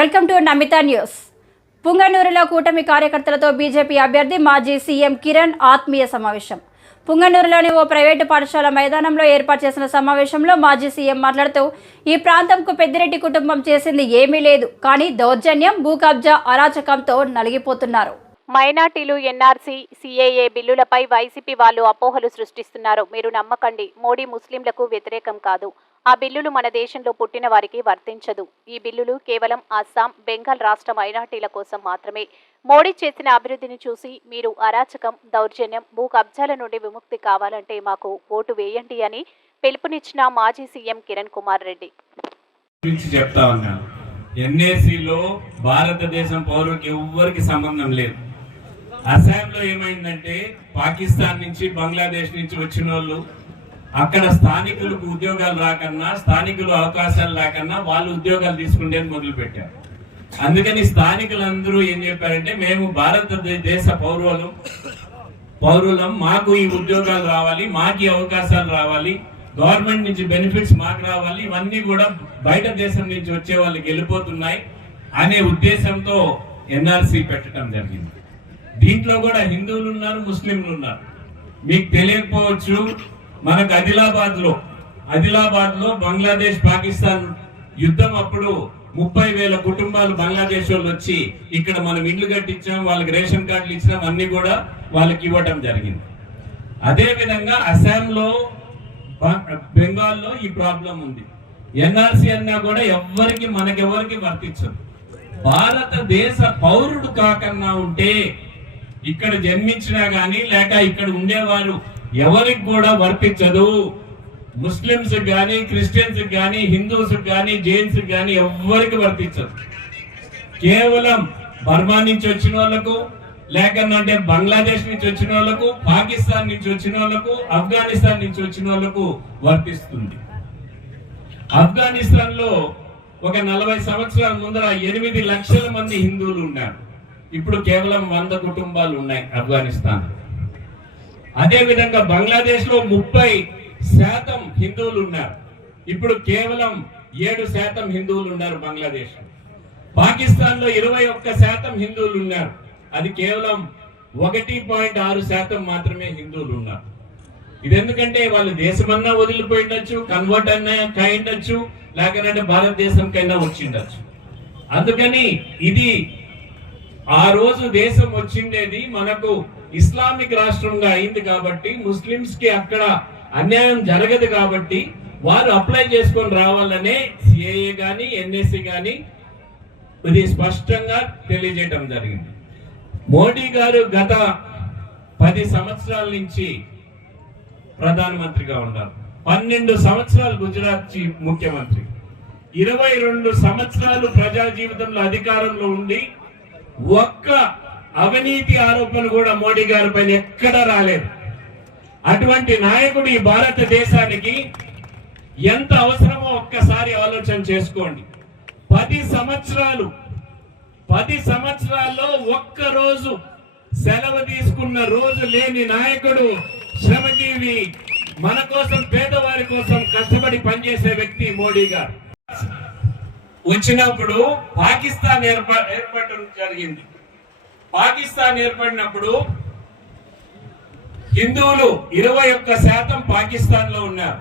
Welcome to Namitha news. పుంగనూరులో కూటమి కార్యకర్తలతో బీజేపీ అభ్యర్థి మాజీ సీఎం కిరణ్ ఆత్మీయ సమావేశం. పుంగనూరులోని ఓ ప్రైవేటు పాఠశాల మైదానంలో ఏర్పాటు చేసిన సమావేశంలో మాజీ సీఎం మాట్లాడుతూ, ఈ ప్రాంతంకు పెద్దిరెడ్డి కుటుంబం చేసింది ఏమీ లేదు, కానీ దౌర్జన్యం, భూ కబ్జా, అరాచకంతో నలిగిపోతున్నారు. మైనార్టీలు, ఎన్ఆర్సీ, సిఏఏ బిల్లులపై వైసీపీ వాళ్ళు అపోహలు సృష్టిస్తున్నారు. మీరు నమ్మకండి. మోడీ ముస్లింలకు వ్యతిరేకం కాదు. ఆ బిల్లులు మన దేశంలో పుట్టిన వారికి వర్తించదు. ఈ బిల్లులు కేవలం అస్సాం, బెంగాల్ రాష్ట్ర మైనార్టీల కోసం మాత్రమే. మోడీ చేసిన అభివృద్ధిని చూసి మీరు అరాచకం, దౌర్జన్యం, భూ కబ్జాల నుండి విముక్తి కావాలంటే మాకు ఓటు వేయండి అని పిలుపునిచ్చిన మాజీ సీఎం కిరణ్ కుమార్ రెడ్డి చెప్తా ఉన్నాను. ఎన్ఏసీలో భారతదేశం పౌరులకు ఎవ్వరికి సంబంధం లేదు. అస్సాంలో ఏమైందంటే పాకిస్తాన్ నుంచి, బంగ్లాదేశ్ నుంచి వచ్చిన వాళ్ళు అక్కడ స్థానికులకు ఉద్యోగాలు రాకన్నా, స్థానికులు అవకాశాలు రాకన్నా వాళ్ళు ఉద్యోగాలు తీసుకునేది మొదలు పెట్టారు. అందుకని స్థానికులందరూ ఏం చెప్పారంటే, మేము భారతదేశ పౌరులం, మాకు ఈ ఉద్యోగాలు రావాలి, మాకు ఈ అవకాశాలు రావాలి, గవర్నమెంట్ నుంచి బెనిఫిట్స్ మాకు రావాలి, ఇవన్నీ కూడా బయట దేశం నుంచి వచ్చే వాళ్ళకి వెళ్ళిపోతున్నాయి అనే ఉద్దేశంతో ఎన్ఆర్సీ పెట్టడం జరిగింది. దీంట్లో కూడా హిందువులు ఉన్నారు, ముస్లింలు ఉన్నారు. మీకు తెలియకపోవచ్చు, మనకు ఆదిలాబాద్ లో బంగ్లాదేశ్ పాకిస్తాన్ యుద్ధం అప్పుడు 30,000 కుటుంబాలు బంగ్లాదేశ్ వాళ్ళు వచ్చి ఇక్కడ మనం ఇళ్లు కట్టించాం, వాళ్ళకి రేషన్ కార్డులు ఇచ్చినాం, అన్ని కూడా వాళ్ళకి ఇవ్వటం జరిగింది. అదే విధంగా అస్సాంలో, బెంగాల్లో ఈ ప్రాబ్లం ఉంది. ఎన్ఆర్సీ అన్నా కూడా మనకెవరికి వర్తించదు. భారతదేశ పౌరుడు కాకన్నా ఉంటే ఇక్కడ జన్మించినా గానీ లేక ఇక్కడ ఉండేవారు ఎవరికి కూడా వర్తించదు. ముస్లింస్ గానీ, క్రిస్టియన్స్ గానీ, హిందూస్ గానీ, జైన్స్ గానీ ఎవరికి వర్తించదు. కేవలం బర్మా నుంచి వచ్చిన వాళ్ళకు, లేకనంటే బంగ్లాదేశ్ నుంచి వచ్చిన వాళ్ళకు, పాకిస్తాన్ నుంచి వచ్చిన వాళ్ళకు, ఆఫ్ఘనిస్తాన్ నుంచి వచ్చిన వాళ్ళకు వర్తిస్తుంది. ఆఫ్ఘనిస్తాన్ లో ఒక 40 సంవత్సరాల ముందర 8 లక్షల మంది హిందువులు ఉన్నారు. ఇప్పుడు కేవలం 100 కుటుంబాలు ఉన్నాయి ఆఫ్ఘనిస్తాన్. అదే విధంగా బంగ్లాదేశ్ లో 30% హిందువులు ఉన్నారు. ఇప్పుడు కేవలం 7% హిందువులు ఉన్నారు బంగ్లాదేశ్. పాకిస్తాన్ లో 21% హిందువులు ఉన్నారు. అది కేవలం 1.6% మాత్రమే హిందువులు ఉన్నారు. ఇది ఎందుకంటే వాళ్ళు దేశమన్నా వదిలిపోయిండొచ్చు, కన్వర్ట్ అన్నా కాయిండొచ్చు, లేకపోతే భారతదేశంకైనా వచ్చిండొచ్చు. అందుకని ఇది ఆ రోజు దేశం వచ్చిండేది మనకు ఇస్లామిక్ రాష్ట్రంగా అయింది కాబట్టి, ముస్లింస్ కి అక్కడ అన్యాయం జరగదు కాబట్టి వారు అప్లై చేసుకొని రావాలనే సిఏఏ గాని, ఎన్ఎస్సి గాని ఇది స్పష్టంగా తెలియజేయడం జరిగింది. మోడీ గారు గత 10 సంవత్సరాల నుంచి ప్రధానమంత్రిగా ఉన్నారు. 12 సంవత్సరాలు గుజరాత్ ముఖ్యమంత్రి, 22 సంవత్సరాలు ప్రజా జీవితంలో అధికారంలో ఉండి ఒక్క అవినీతి ఆరోపణ కూడా మోడీ గారి పైన ఎక్కడా రాలేదు. అటువంటి నాయకుడు ఈ భారతదేశానికి ఎంత అవసరమో ఒక్కసారి ఆలోచన చేసుకోండి. 10 సంవత్సరాల్లో ఒక్క రోజు సెలవు తీసుకున్న రోజు లేని నాయకుడు, శ్రమజీవి, మన కోసం, పేదవారి కోసం కష్టపడి పనిచేసే వ్యక్తి మోడీ గారు. వచ్చినప్పుడు పాకిస్తాన్ ఏర్పడడం జరిగింది. పాకిస్తాన్ ఏర్పడినప్పుడు హిందువులు 21% పాకిస్తాన్ లో ఉన్నారు,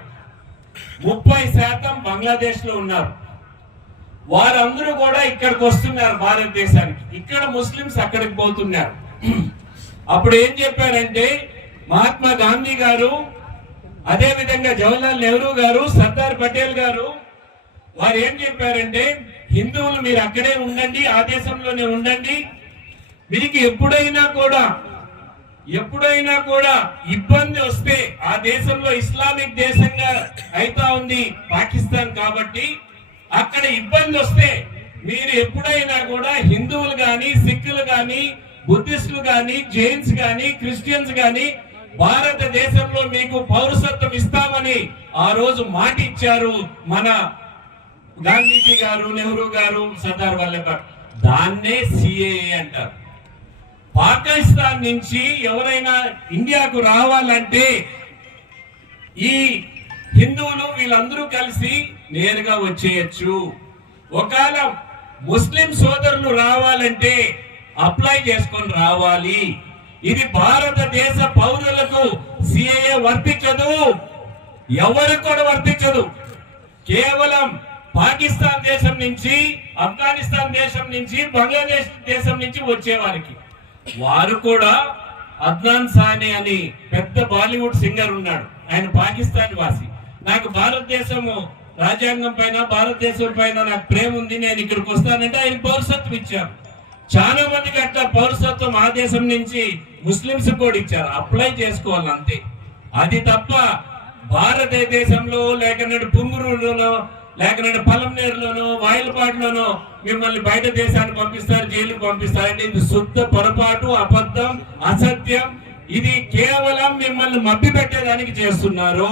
30% బంగ్లాదేశ్ లో ఉన్నారు. వారందరూ కూడా ఇక్కడికి వస్తున్నారు భారతదేశానికి. ఇక్కడ ముస్లింస్ అక్కడికి పోతున్నారు. అప్పుడు ఏం చెప్పారంటే, మహాత్మా గాంధీ గారు, అదే విధంగా జవహర్లాల్ నెహ్రూ గారు, సర్దార్ పటేల్ గారు, వారు ఏం చెప్పారంటే, హిందువులు మీరు అక్కడే ఉండండి, ఆ దేశంలోనే ఉండండి. మీకు ఎప్పుడైనా కూడా ఇబ్బంది వస్తే, ఆ దేశంలో ఇస్లామిక్ దేశంగా అయితా ఉంది పాకిస్తాన్ కాబట్టి, అక్కడ ఇబ్బంది వస్తే మీరు ఎప్పుడైనా కూడా హిందువులు గాని, సిక్కులు గాని, బుద్ధిస్టులు గాని, జైన్స్ గాని, క్రిస్టియన్స్ గాని భారతదేశంలో మీకు పౌరసత్వం ఇస్తామని ఆ రోజు మాట ఇచ్చారు మన గాంధీజీ గారు, నెహ్రూ గారు, సర్దార్ వల్లభాయ్. దాన్నే సిఏఏ అంటారు. పాకిస్తాన్ నుంచి ఎవరైనా ఇండియాకు రావాలంటే ఈ హిందువులు వీళ్ళందరూ కలిసి నేరుగా వచ్చేయచ్చు. ఒకవేళ ముస్లిం సోదరులు రావాలంటే అప్లై చేసుకొని రావాలి. ఇది భారతదేశ పౌరులకు సిఏఏ వర్తించదు, ఎవరికి కూడా వర్తించదు. కేవలం పాకిస్తాన్ దేశం నుంచి, ఆఫ్ఘనిస్తాన్ దేశం నుంచి, బంగ్లాదేశ్ దేశం నుంచి వచ్చేవారికి. వారు కూడా అద్నాన్ సానీ అని పెద్ద బాలీవుడ్ సింగర్ ఉన్నాడు, ఆయన పాకిస్తాన్ వాసి. నాకు భారతదేశము రాజ్యాంగం పైన, భారతదేశం పైన నాకు ప్రేమ ఉంది, నేను ఇక్కడికి వస్తానంటే ఆయన పౌరసత్వం ఇచ్చారు. చాలా మందికి అట్లా పౌరసత్వం ఆ దేశం నుంచి ముస్లింస్ కూడా ఇచ్చారు, అప్లై చేసుకోవాలి అంతే. అది తప్ప భారతదేశంలో లేకనాడు పుంగురులోనో, లేకనాడు పలంనేరులోనో, వాయిలపాటులోనో మిమ్మల్ని బయట దేశానికి పంపిస్తారు, జైలుకు పంపిస్తారంటే ఇది శుద్ధ పొరపాటు, అబద్ధం, అసత్యం. ఇది కేవలం మిమ్మల్ని మభ్య పెట్టేదానికి చేస్తున్నారు.